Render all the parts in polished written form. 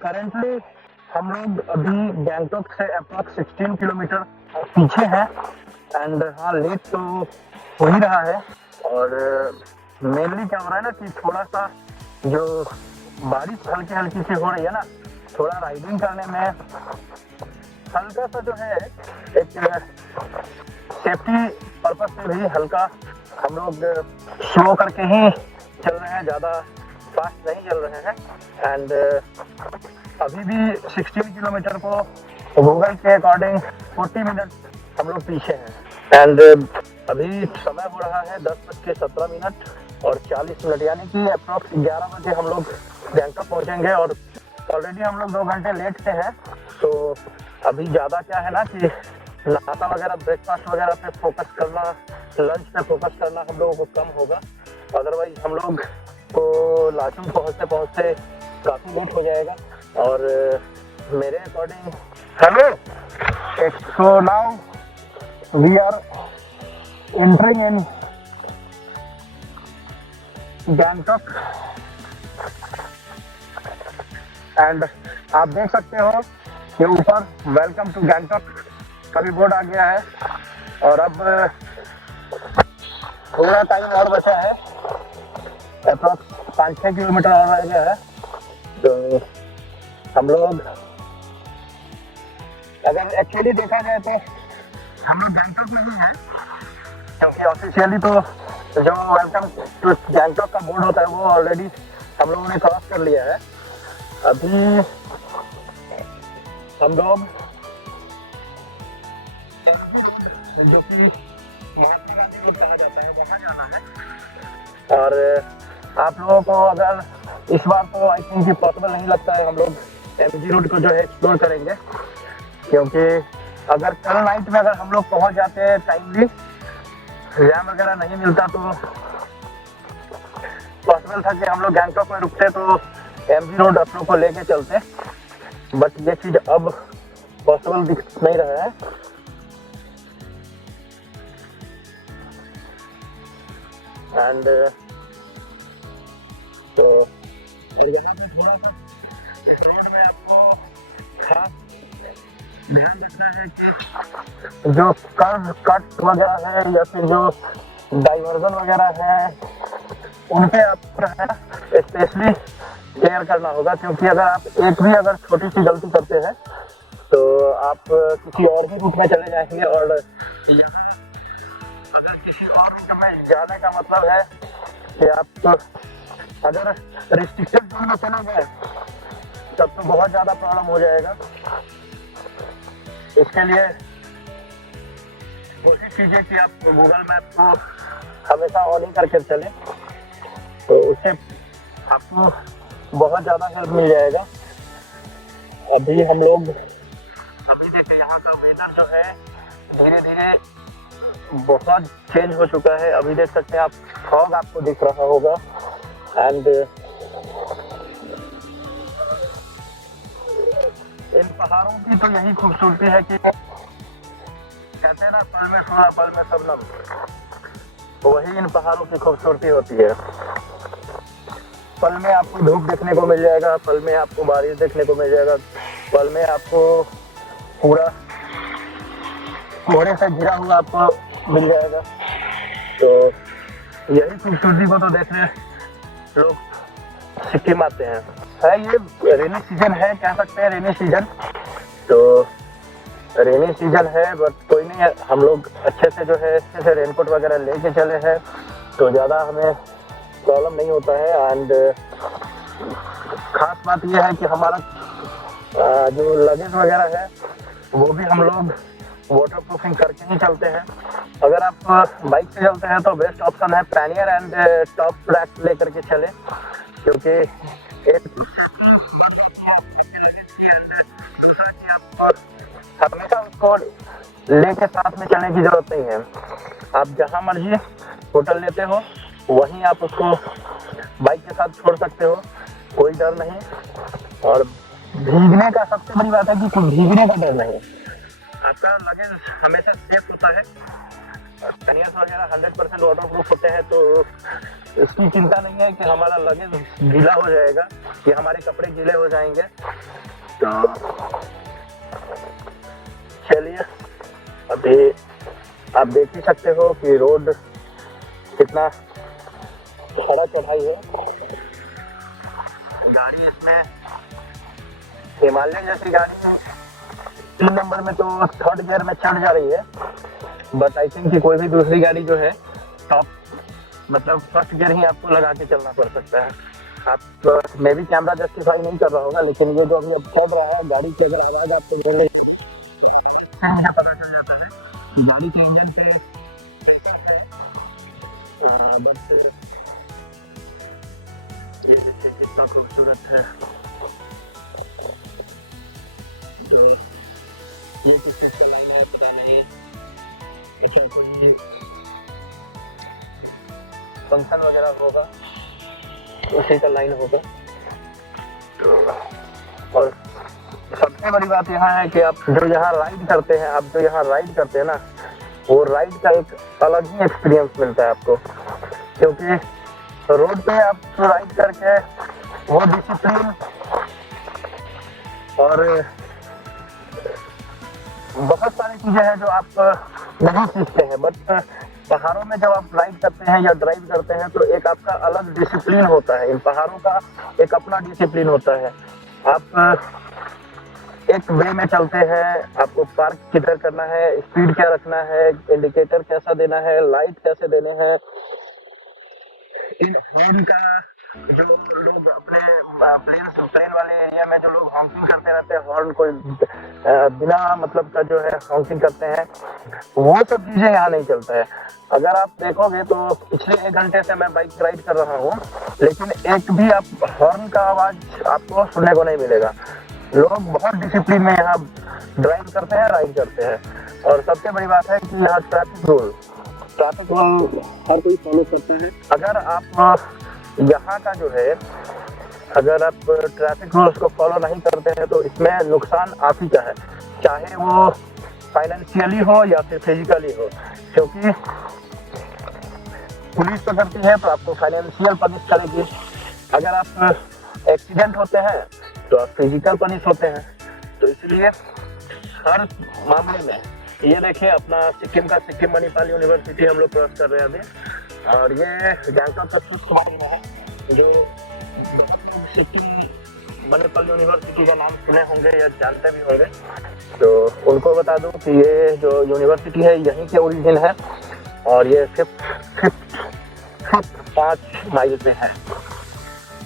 Currently हम लोग अभी गैंगटॉक से अप्रॉक्स 16 किलोमीटर पीछे हैं। एंड हाँ, लेट तो हो ही रहा है। और मेनली क्या हो रहा है ना कि थोड़ा सा जो बारिश हल्की हल्की सी हो रही है ना, थोड़ा राइडिंग करने में हल्का सा जो है एक सेफ्टी पर्पज से भी हल्का हम लोग स्लो करके ही चल रहे हैं, ज़्यादा फास्ट नहीं चल रहे हैं। एंड अभी भी 16 किलोमीटर को गूगल के अकॉर्डिंग 40 मिनट हम लोग पीछे हैं। एंड अभी समय हो रहा है 10:17 और 40 मिनट, यानी कि अप्रॉक्स 11 बजे हम लोग गैंगटॉक पहुंचेंगे। और ऑलरेडी हम लोग 2 घंटे लेट से हैं, तो अभी ज़्यादा क्या है ना कि नाश्ता वगैरह, ब्रेकफास्ट वगैरह पे फोकस करना, लंच पे फोकस करना हम लोगों को कम होगा। अदरवाइज हम लोग को लाचुंग पहुँचते पहुँचते काफ़ी लेट हो जाएगा। और मेरे according hello, so now we are entering in Gangtok and आप देख सकते हो कि ऊपर वेलकम टू गैंगटॉक का भी बोर्ड आ गया है। और अब थोड़ा टाइम और बचा है, अप्रॉक्स 5-6 किलोमीटर और रह गया है। तो हम लोग अगर एक्चुअली देखा जाए तो हम लोग गैंगटॉक में ही हैं, क्योंकि ऑफिशियली तो जो वेलकम टू गैंगटॉक का बोर्ड होता है वो ऑलरेडी हम लोगों ने क्रॉस कर लिया है। अभी हम लोग जो कि महात्मा गांधी रोड कहा जाता है वहाँ जाना है। और आप लोगों को अगर इस बार तो आई थिंक पॉसिबल नहीं लगता है हम लोग MG रोड को जो है एक्सप्लोर करेंगे, क्योंकि अगर कल नाइट में अगर हम लोग पहुँच जाते हैं टाइमली, जैम वगैरह नहीं मिलता, तो पॉसिबल था कि हम लोग गैंगटॉक में रुकते तो MG रोड आप लोग को लेके चलते। बट ये चीज़ अब पॉसिबल दिख नहीं रहा है। एंड तो और यहाँ पे थोड़ा सा इस रोड में आपको खास ध्यान रखना है कि जो कर्व कट वगैरह है या फिर जो डाइवर्जन वगैरह है उन पे आपको स्पेशली केयर करना होगा, क्योंकि अगर आप एक भी अगर छोटी सी गलती करते हैं तो आप किसी और भी रूट में चले जाएंगे। और यहाँ अगर किसी और रूट में जाने का मतलब है कि आप अगर रिस्ट्रिक्टेड जोन में चले गए तब तो बहुत ज़्यादा प्रॉब्लम हो जाएगा। इसके लिए कोशिश कीजिए कि आप गूगल मैप को हमेशा ऑन ही करके चलें, तो उससे आपको बहुत ज़्यादा हेल्प मिल जाएगा। अभी हम लोग देखिए यहाँ का वेदर जो है धीरे धीरे बहुत चेंज हो चुका है। अभी देख सकते हैं आप, फॉग आपको दिख रहा होगा। एंड इन पहाड़ों की तो यही खूबसूरती है कि कहते हैं ना, पल में सोना पल में शबनम, तो वही इन पहाड़ों की खूबसूरती होती है। पल में आपको धूप देखने को मिल जाएगा, पल में आपको बारिश देखने को मिल जाएगा, पल में आपको पूरा कोहरे से घिरा हुआ आपको मिल जाएगा। तो यही खूबसूरती को तो देखने लोग सिक्किम आते हैं। ये रेनी सीजन है, कह सकते हैं रेनी सीजन, तो रेनी सीजन है, बट कोई नहीं, हम लोग अच्छे से जो है अच्छे से रेनकोट वगैरह लेके चले हैं तो ज़्यादा हमें प्रॉब्लम नहीं होता है। एंड खास बात यह है कि हमारा जो लगेज वगैरह है वो भी हम लोग वाटर प्रूफिंग करके ही चलते हैं। अगर आप बाइक से चलते हैं तो बेस्ट ऑप्शन है पैनियर एंड टॉप रैक लेकर के चले, क्योंकि हमेशा उसको लेके साथ में चलने की जरूरत नहीं है। आप जहाँ मर्जी होटल लेते हो वहीं आप उसको बाइक के साथ छोड़ सकते हो, कोई डर नहीं। और भीगने का सबसे बड़ी बात है कि कोई भीगने का डर नहीं, आपका लगेज हमेशा सेफ होता है। टनियर्स वगैरह 100% वाटरप्रूफ होते हैं, तो इसकी चिंता नहीं है कि हमारा लगेज गीला हो जाएगा कि हमारे कपड़े गीले हो जाएंगे। तो चलिए, अभी आप देख ही सकते हो कि रोड कितना खड़ा चढ़ाई है। गाड़ी इसमें हिमालय जैसी गाड़ी है, 3 नंबर में तो 3rd गियर में चढ़ जा रही है, बट आई थिंक कि कोई भी दूसरी गाड़ी जो है टॉप मतलब 1st गियर ही आपको लगा के चलना पड़ सकता है। आप मैं भी कैमरा जस्टिफाई नहीं कर रहा होगा, लेकिन ये जो अभी अब चल रहा है गाड़ी की अगर आवाज़ आपको बोले पता चल जाता है गाड़ी के इंजन पे, बट ये देखिए कितना खूबसूरत है। तो ये किस का लाइन है पता नहीं, अच्छा कोई फंक्शन वगैरह होगा उसी का लाइन होगा। और सबसे बड़ी बात यहाँ है कि आप जो यहाँ राइड करते हैं ना, वो राइड का एक अलग ही एक्सपीरियंस मिलता है आपको, क्योंकि रोड पे आप राइड करके वो डिसिप्लिन और बहुत सारी चीजें हैं जो आप नहीं सीखते हैं, बट पहाड़ों में जब आप राइड करते हैं या ड्राइव करते हैं तो एक आपका अलग डिसिप्लिन होता है। इन पहाड़ों का एक अपना डिसिप्लिन होता है। आप एक वे में चलते हैं, आपको पार्क किधर करना है, स्पीड क्या रखना है, इंडिकेटर कैसा देना है, लाइट कैसे देने हैं, इन हॉर्न का जो लोग अपने प्लेन वाले एरिया में जो लोग हॉकिंग करते रहते हैं, हॉर्न कोई बिना मतलब का जो है हॉकिंग करते हैं, वो सब चीजें यहाँ नहीं चलता है। अगर आप देखोगे तो पिछले 1 घंटे से मैं बाइक राइड कर रहा हूँ, लेकिन एक भी आप हॉर्न का आवाज आपको सुनने को नहीं मिलेगा। लोग बहुत डिसिप्लिन में यहाँ ड्राइव करते हैं, राइड करते हैं। और सबसे बड़ी बात है कि यहाँ ट्रैफिक रूल हर कोई फॉलो करता है। अगर आप यहाँ का जो है, अगर आप ट्रैफिक रूल्स को फॉलो नहीं करते हैं तो इसमें नुकसान आप ही का है, चाहे वो फाइनेंशियली हो या फिर फिजिकली हो, क्योंकि पुलिस पकड़ती है तो आपको फाइनेंशियल पनिश करेगी। अगर आप एक्सीडेंट होते हैं तो आप फिजिकल पनिश होते हैं। तो इसलिए हर मामले में ये देखिए, अपना सिक्किम मणिपाल यूनिवर्सिटी हम लोग क्रॉस कर रहे हैं अभी, और ये गैंगटॉक का कुमारी में है। जो सिक्किम मणिपाल यूनिवर्सिटी का नाम सुने होंगे या जानते भी होंगे, तो उनको बता दूं कि ये जो यूनिवर्सिटी है यहीं के ओरिजिन है, और ये सिर्फ 5 माइल पे है।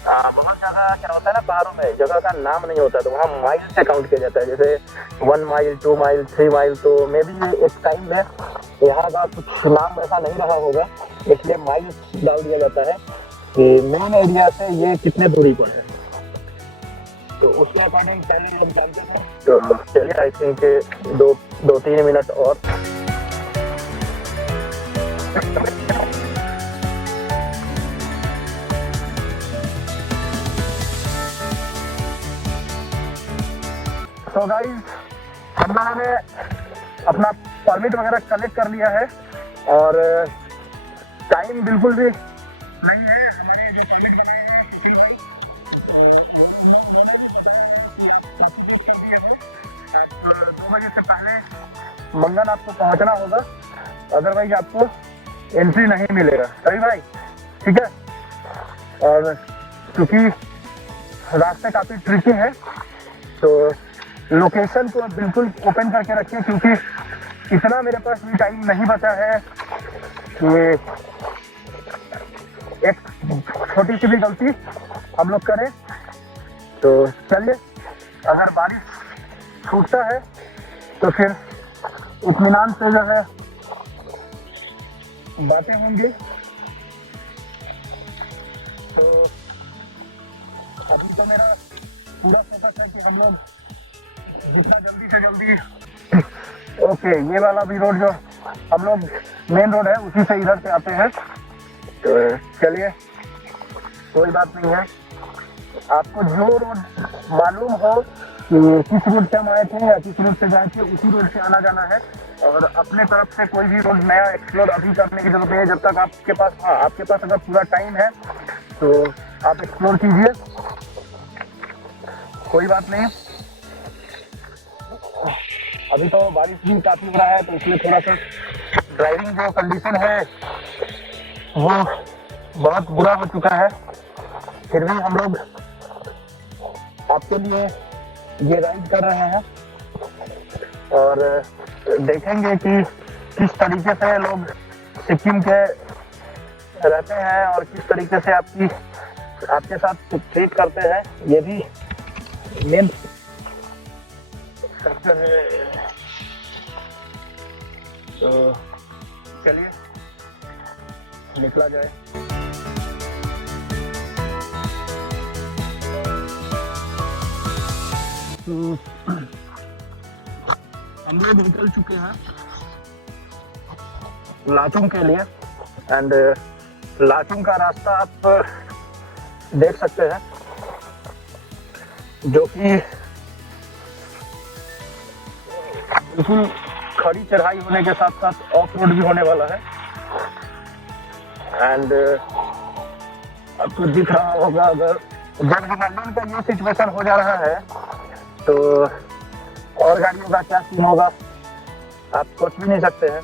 बहुत जगह क्या होता है ना, पहाड़ों में जगह का नाम नहीं होता, तो वहाँ माइल से काउंट किया जाता है, जैसे 1 माइल, 2 माइल, 3 माइल। तो मे बी इस टाइम में यहाँ का कुछ नाम ऐसा नहीं रहा होगा, इसलिए माइल डाल दिया जाता है कि मेन एरिया से ये कितने दूरी पर है। तो उसके अकॉर्डिंग चलिए हम जानते हैं। तो चलिए, आई थिंक 2-3 मिनट और तो गाइस, हम लोगों ने अपना परमिट वगैरह कलेक्ट कर लिया है, और टाइम बिल्कुल भी नहीं है। हमारे जो परमिट बनाया है 2 बजे से पहले मंगन आपको पहुंचना होगा, अदरवाइज आपको एंट्री नहीं मिलेगा। सही भाई, ठीक है। और क्योंकि रास्ते काफ़ी ट्रिकी है, तो लोकेशन को बिल्कुल ओपन करके रखिए, क्योंकि इतना मेरे पास भी टाइम नहीं बचा है कि एक छोटी सी भी गलती हम लोग करें। तो चलिए, अगर बारिश छूटता है तो फिर इत्मीनान से जो है बातें होंगी। तो अभी तो मेरा पूरा फोकस है कि हम लोग जितना जल्दी से जल्दी ओके, ये वाला भी रोड जो हम लोग मेन रोड है उसी से इधर से आते हैं। तो चलिए, कोई बात नहीं है। आपको जो रोड मालूम हो कि किस रूट से हम आए थे या किस रूट से गए थे, उसी रोड से आना जाना है। और अपने तरफ से कोई भी रोड नया एक्सप्लोर अभी करने की जरूरत नहीं है। जब तक आपके पास, हाँ, आपके पास अगर पूरा टाइम है तो आप एक्सप्लोर कीजिए, कोई बात नहीं। अभी तो बारिश भी काफी हो रहा है तो इसलिए थोड़ा सा ड्राइविंग जो कंडीशन है वो बहुत बुरा हो चुका है। फिर भी हम लोग आपके लिए ये राइड कर रहे हैं और देखेंगे कि किस तरीके से लोग सिक्किम के रहते हैं और किस तरीके से आपके साथ ट्रीट करते हैं। ये भी मेन फैक्टर है। तो चलिए निकला जाए। तो हम लोग निकल चुके हैं लाचुंग के लिए एंड लाचुंग का रास्ता आप देख सकते हैं जो कि बिल्कुल खड़ी चढ़ाई होने के साथ साथ ऑफ रोड भी होने वाला है। एंड आपको दिख रहा होगा, अगर जब हिमालयन का ये सिचुएशन हो जा रहा है तो और गाड़ियों का क्या सीन होगा आप सोच भी नहीं सकते हैं।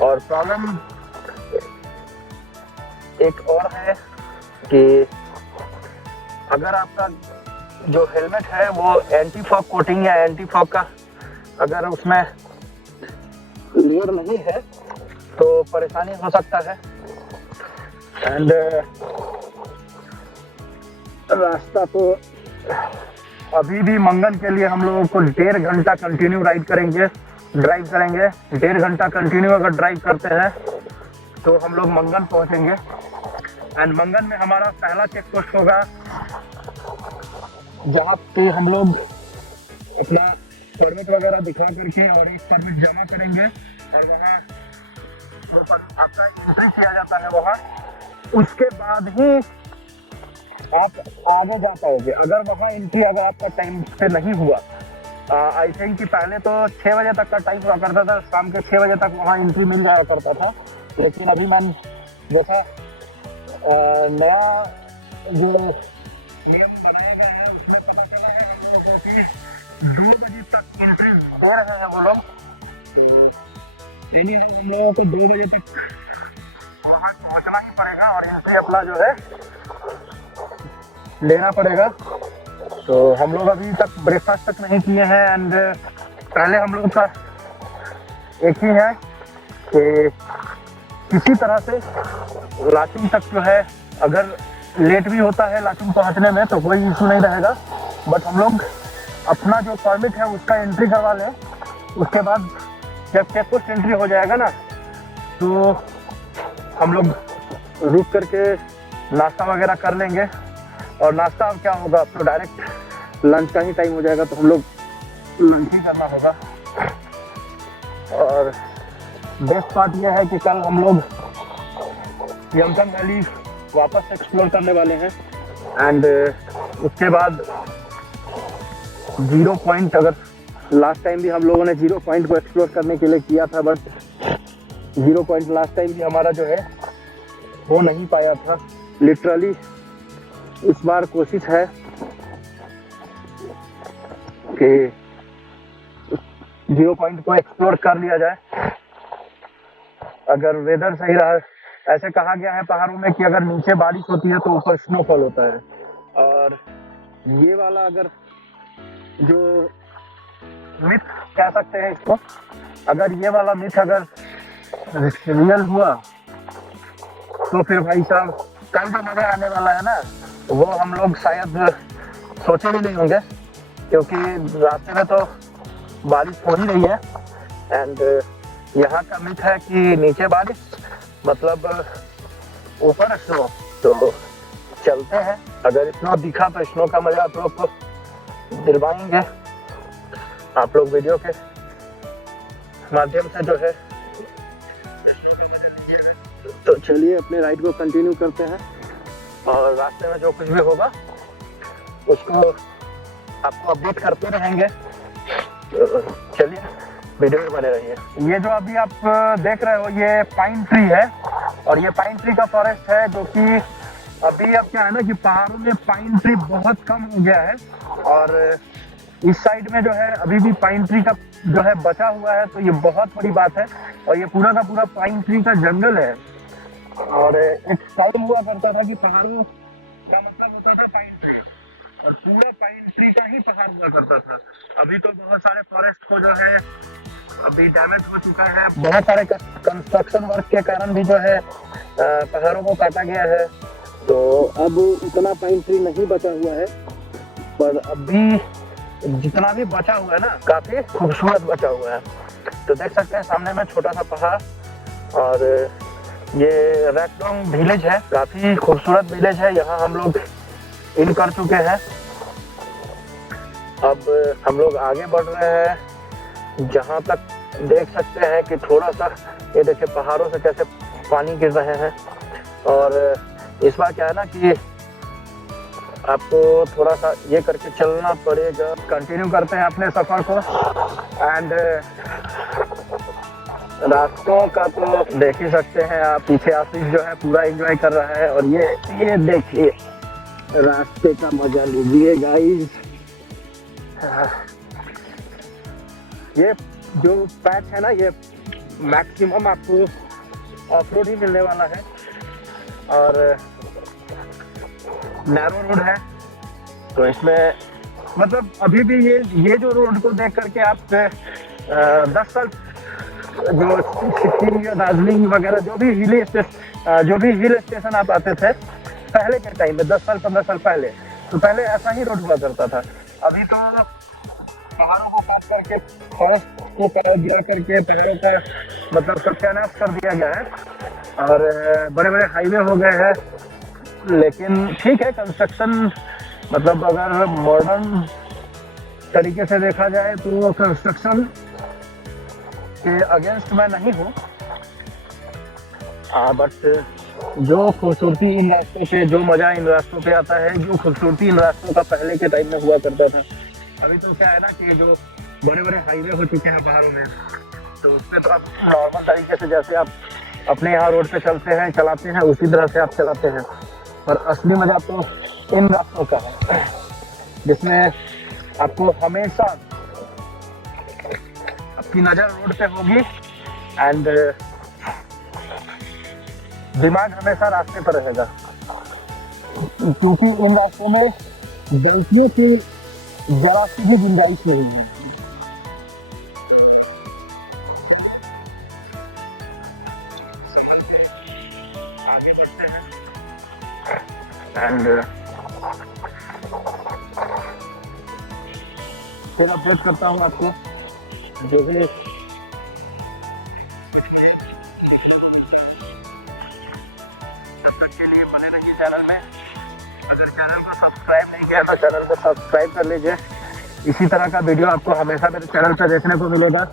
और प्रॉब्लम एक और है कि अगर आपका जो हेलमेट है वो एंटी फॉग कोटिंग या एंटी फॉग का अगर उसमें लेयर नहीं है तो परेशानी हो सकता है। एंड रास्ता तो अभी भी मंगन के लिए हम लोगों को 1.5 घंटा कंटिन्यू ड्राइव करेंगे। 1.5 घंटा कंटिन्यू अगर ड्राइव करते हैं तो हम लोग मंगन पहुंचेंगे। एंड मंगन में हमारा पहला चेक पोस्ट होगा जहाँ पे हम लोग अपना परमिट वगैरह दिखा करके और एक परमिट जमा करेंगे और वहाँ तो आपका एंट्री किया जाता है वहाँ। उसके बाद ही आप आगे जा पाओगे। अगर वहाँ एंट्री अगर आपका टाइम से नहीं हुआ, आई थिंक कि पहले तो 6 बजे तक का टाइम हुआ करता था, शाम के 6 बजे तक वहाँ एंट्री मिल जाया करता था। लेकिन अभी मैंने जैसा नया जो नियम बनाए गए हैं उसमें पता चला है हम लोगों को कि 2 बजे तक एंट्री दे रहे हैं वो लोग। यानी हम लोगों को 2 बजे तक वहाँ पहुँचना ही पड़ेगा और एंट्री अपना जो है लेना पड़ेगा। तो हम लोग अभी तक ब्रेकफास्ट तक नहीं किए हैं एंड पहले हम लोग का एक ही है कि किसी तरह से लाचुंग तक जो है, अगर लेट भी होता है लाचुंग पहुंचने में तो कोई इशू नहीं रहेगा, बट हम लोग अपना जो परमिट है उसका एंट्री करवा लें। उसके बाद जब चेक पोस्ट एंट्री हो जाएगा ना तो हम लोग रुक करके नाश्ता वगैरह कर लेंगे। और नाश्ता अब क्या होगा, अब तो डायरेक्ट लंच का ही टाइम हो जाएगा तो हम लोग लंच ही करना होगा। और बेस्ट पार्ट यह है कि कल हम लोग यमथंग वैली वापस एक्सप्लोर करने वाले हैं एंड उसके बाद 0 पॉइंट, अगर लास्ट टाइम भी हम लोगों ने 0 पॉइंट को एक्सप्लोर करने के लिए किया था बट 0 पॉइंट लास्ट टाइम भी हमारा जो है हो नहीं पाया था। लिटरली इस बार कोशिश है कि 0 पॉइंट को एक्सप्लोर कर लिया जाए अगर वेदर सही रहा। ऐसे कहा गया है पहाड़ों में कि अगर नीचे बारिश होती है तो ऊपर स्नोफॉल होता है। और ये वाला अगर जो मिथ कह सकते हैं इसको, अगर ये वाला मिथ अगर रियल हुआ तो फिर भाई साहब कल जो मजा आने वाला है ना वो हम लोग शायद सोचे भी नहीं होंगे, क्योंकि रास्ते में तो बारिश हो ही रही है एंड यहाँ का मिथ है कि नीचे बारिश मतलब ऊपर स्नो। तो चलते हैं, अगर स्नो दिखा तो स्नो का मजा आप लोग को दिलवाएंगे। आप लोग वीडियो के माध्यम से जो है। तो चलिए अपने राइड को कंटिन्यू करते हैं और रास्ते में जो कुछ भी होगा उसको आपको अपडेट करते रहेंगे। तो चलिए। वीडियो में बने रहिए। ये जो अभी आप देख रहे हो ये पाइन ट्री है, और ये पाइन ट्री का फॉरेस्ट है, जो कि अभी अब क्या है ना कि पहाड़ों में पाइन ट्री बहुत कम हो गया है, और इस साइड में जो है अभी भी पाइन ट्री का जो है बचा हुआ है, तो ये बहुत बड़ी बात है। और ये पूरा का पूरा पाइन ट्री का जंगल है। और एक टाइम हुआ करता था कि पहाड़ों का मतलब होता था पाइन ट्री, और पूरा पाइन ट्री का ही पहाड़ हुआ करता था। अभी तो बहुत सारे फॉरेस्ट को जो है अभी डैमेज हो चुका है, बहुत सारे कंस्ट्रक्शन वर्क के कारण भी जो है पहाड़ों को काटा गया है, तो अब इतना पाइन ट्री नहीं बचा हुआ है। पर अभी जितना भी बचा हुआ है ना काफी खूबसूरत बचा हुआ है। तो देख सकते हैं सामने में छोटा सा पहाड़, और ये रैकडोंग विलेज है, काफी खूबसूरत विलेज है। यहाँ हम लोग इन कर चुके हैं। अब हम लोग आगे बढ़ रहे हैं। जहाँ तक देख सकते हैं कि थोड़ा सा ये देखिए पहाड़ों से कैसे पानी गिर रहे हैं। और इस बार क्या है ना कि आपको थोड़ा सा ये करके चलना पड़ेगा। कंटिन्यू करते हैं अपने सफर को। एंड रास्तों का तो देख ही सकते हैं आप, पीछे आशीष जो है पूरा एंजॉय कर रहा है। और ये देखिए रास्ते का मजा लीजिए गाइस। ये जो पैच है ना ये मैक्सिमम आपको ऑफ रोड ही मिलने वाला है, और नैरो रोड है। तो इसमें मतलब अभी भी ये जो रोड को देख करके आप 10 साल जो सिक्किम या दार्जिलिंग वगैरह जो भी हिल स्टेशन आप आते थे पहले के टाइम में 10 साल 15 साल पहले, तो पहले ऐसा ही रोड हुआ करता था। अभी तो पहाड़ों को काट करके फॉरेस्ट को गिरा करके पहाड़ों का मतलब सत्यानाश कर दिया गया है, और बड़े बड़े हाईवे हो गए हैं। लेकिन ठीक है, कंस्ट्रक्शन मतलब अगर मॉडर्न तरीके से देखा जाए तो कंस्ट्रक्शन के अगेंस्ट मैं नहीं हूँ। बट जो खूबसूरती इन रास्तों पे, जो मज़ा इन रास्तों पे आता है, जो खूबसूरती इन रास्तों का पहले के टाइम में हुआ करता था। अभी तो क्या है ना कि जो बड़े बड़े हाईवे हो चुके हैं पहाड़ों में, तो उसमें तो आप नॉर्मल तरीके से जैसे आप अपने यहाँ रोड पे चलाते हैं उसी तरह से आप चलाते हैं। पर असली मजा तो इन रास्तों का है, जिसमें आपको हमेशा आपकी नज़र रोड पे होगी, एंड दिमाग हमेशा रास्ते पर रहेगा, क्योंकि इन रास्तों में गलतियों की जरा सी भी गुंजाइश नहीं है। आगे बढ़ते हैं एंड फिर अपडेट करता हूँ आपको जो भी चैनल में। अगर चैनल को सब्सक्राइब नहीं किया तो चैनल को सब्सक्राइब कर लीजिए। इसी तरह का वीडियो आपको हमेशा मेरे चैनल पर देखने को मिलेगा,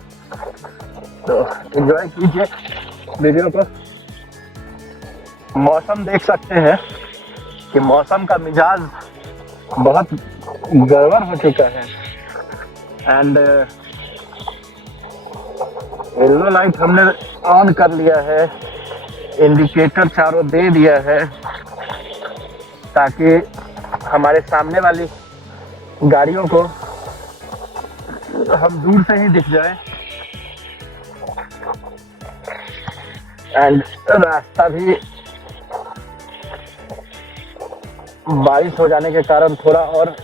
तो एंजॉय कीजिए वीडियो को। मौसम देख सकते हैं कि मौसम का मिजाज बहुत गड़बड़ हो चुका है, एंड येलो लाइट हमने ऑन कर लिया है, इंडिकेटर चारों दे दिया है, ताकि हमारे सामने वाली गाड़ियों को हम दूर से ही दिख जाए। एंड रास्ता भी बारिश हो जाने के कारण थोड़ा और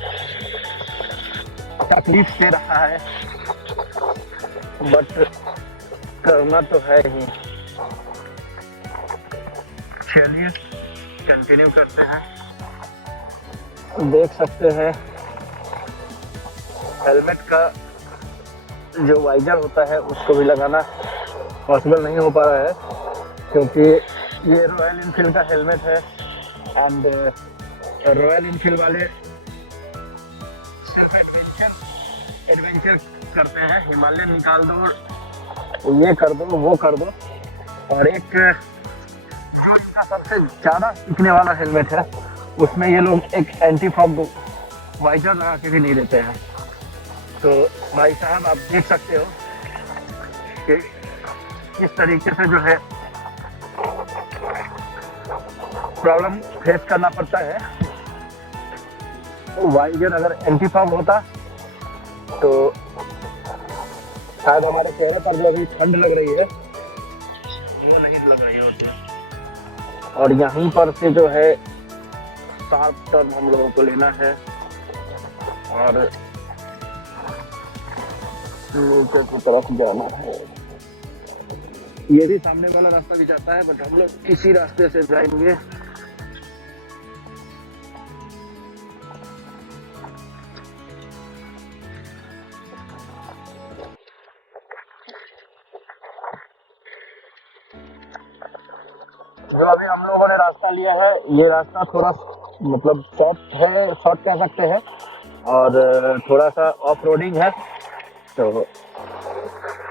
तकलीफ दे रहा है, बट करना तो है ही। चलिए कंटिन्यू करते हैं। देख सकते हैं हेलमेट का जो वाइजर होता है उसको भी लगाना पॉसिबल नहीं हो पा रहा है, क्योंकि ये रॉयल इनफील्ड का हेलमेट है, एंड रॉयल इनफील्ड वाले सिर्फ एडवेंचर करते हैं। हिमालयन निकाल दो, ये कर दो, वो कर दो। और एक सबसे ज़्यादा सीखने वाला हेलमेट है, उसमें ये लोग एक एंटी फॉग वाइजर लगा के भी नहीं देते हैं। तो भाई साहब आप देख सकते हो कि किस तरीके से जो है प्रॉब्लम फेस करना पड़ता है। वाइजर अगर एंटी फॉग होता तो शायद हमारे चेहरे पर जो अभी ठंड लग रही है वो नहीं लग रही होती। और यहीं पर से जो है शार्प टर्न हम लोगों को लेना है और नीचे की तरफ जाना है। ये भी सामने वाला रास्ता भी जाता है बट हम लोग इसी रास्ते से जाएंगे। जो अभी हम लोगों ने रास्ता लिया है ये रास्ता थोड़ा मतलब शॉर्ट है, शॉर्ट कह सकते हैं, और थोड़ा सा ऑफ रोडिंग है। तो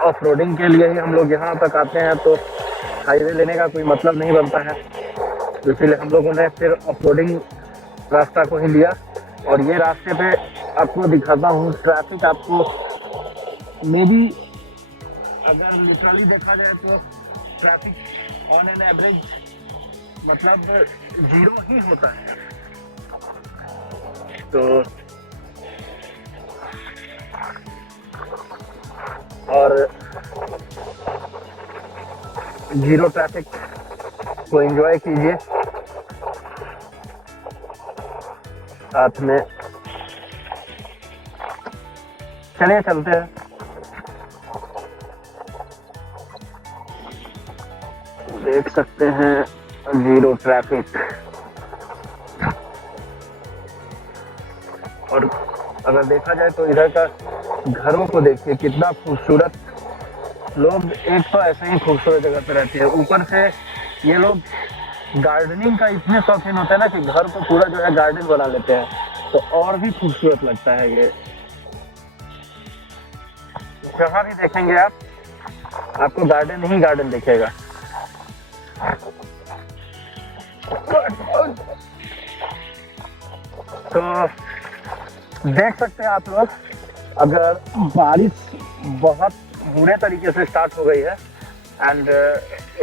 ऑफ रोडिंग के लिए ही हम लोग यहाँ तक आते हैं, तो हाईवे लेने का कोई मतलब नहीं बनता है, तो इसीलिए हम लोगों ने फिर ऑफ रोडिंग रास्ता को ही लिया। और ये रास्ते पे आपको दिखाता हूँ ट्रैफिक आपको मे बी अगर लिटरली देखा जाए तो ट्रैफिक ऑन एन एवरेज मतलब 0 ही होता है। तो और 0 ट्रैफिक को एंजॉय कीजिए साथ में। चलिए चलते हैं। देख सकते हैं 0 ट्रैफिक। और अगर देखा जाए तो इधर का घरों को देखिए कितना खूबसूरत। लोग एक तो ऐसे ही खूबसूरत जगह पे रहते हैं, ऊपर से ये लोग गार्डनिंग का इतने शौकीन होते हैं ना कि घर को पूरा जो है गार्डन बना लेते हैं, तो और भी खूबसूरत लगता है ये। जहाँ भी देखेंगे आप आपको गार्डन ही गार्डन दिखेगा। तो देख सकते हैं आप लोग, अगर बारिश बहुत बुरे तरीके से स्टार्ट हो गई है एंड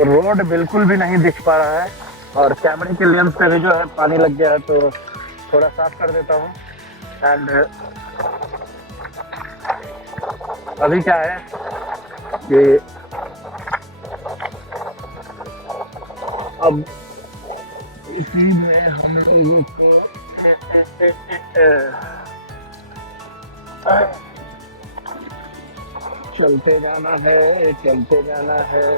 रोड बिल्कुल भी नहीं दिख पा रहा है और कैमरे के लेंस पे भी जो है पानी लग गया है, तो थोड़ा साफ कर देता हूँ। एंड अभी क्या है कि अब इसी में हम लोगों को चलते जाना है, चलते जाना है।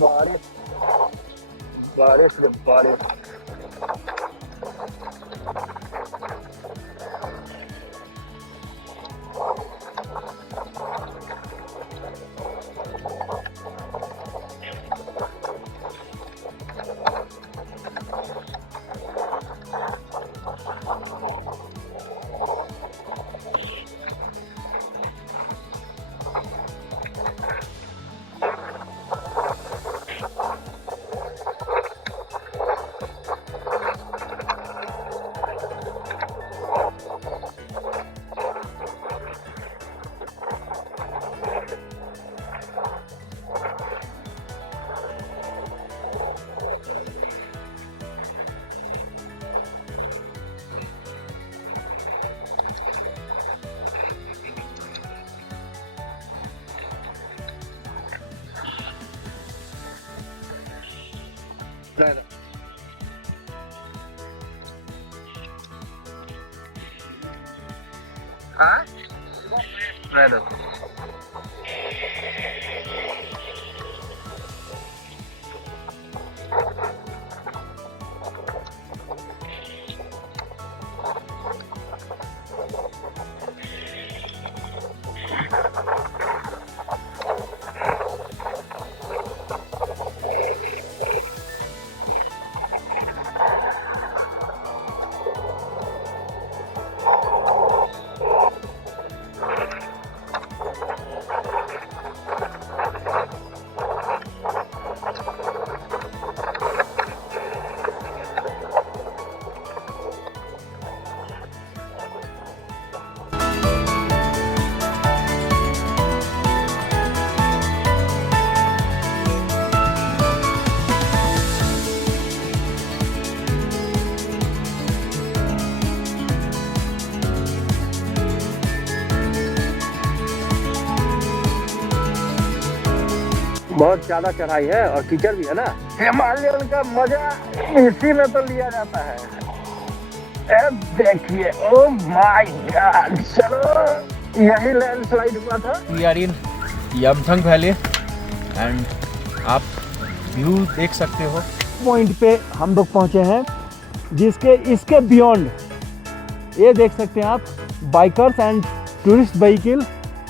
बारिश बारिश बारिश। हाँ? बहुत ज्यादा चढ़ाई है और कीचड़ भी है ना। हिमालयन का मजा इसी में तो लिया जाता है। देखिए, ओ माय गॉड, चलो यही लैंडस्लाइड हुआ था। We are in Yumthang valley एंड आप व्यू देख सकते हो। पॉइंट पे हम लोग पहुंचे हैं जिसके इसके बियॉन्ड ये देख सकते हैं आप, bikers and tourist vehicle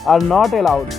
are not allowed.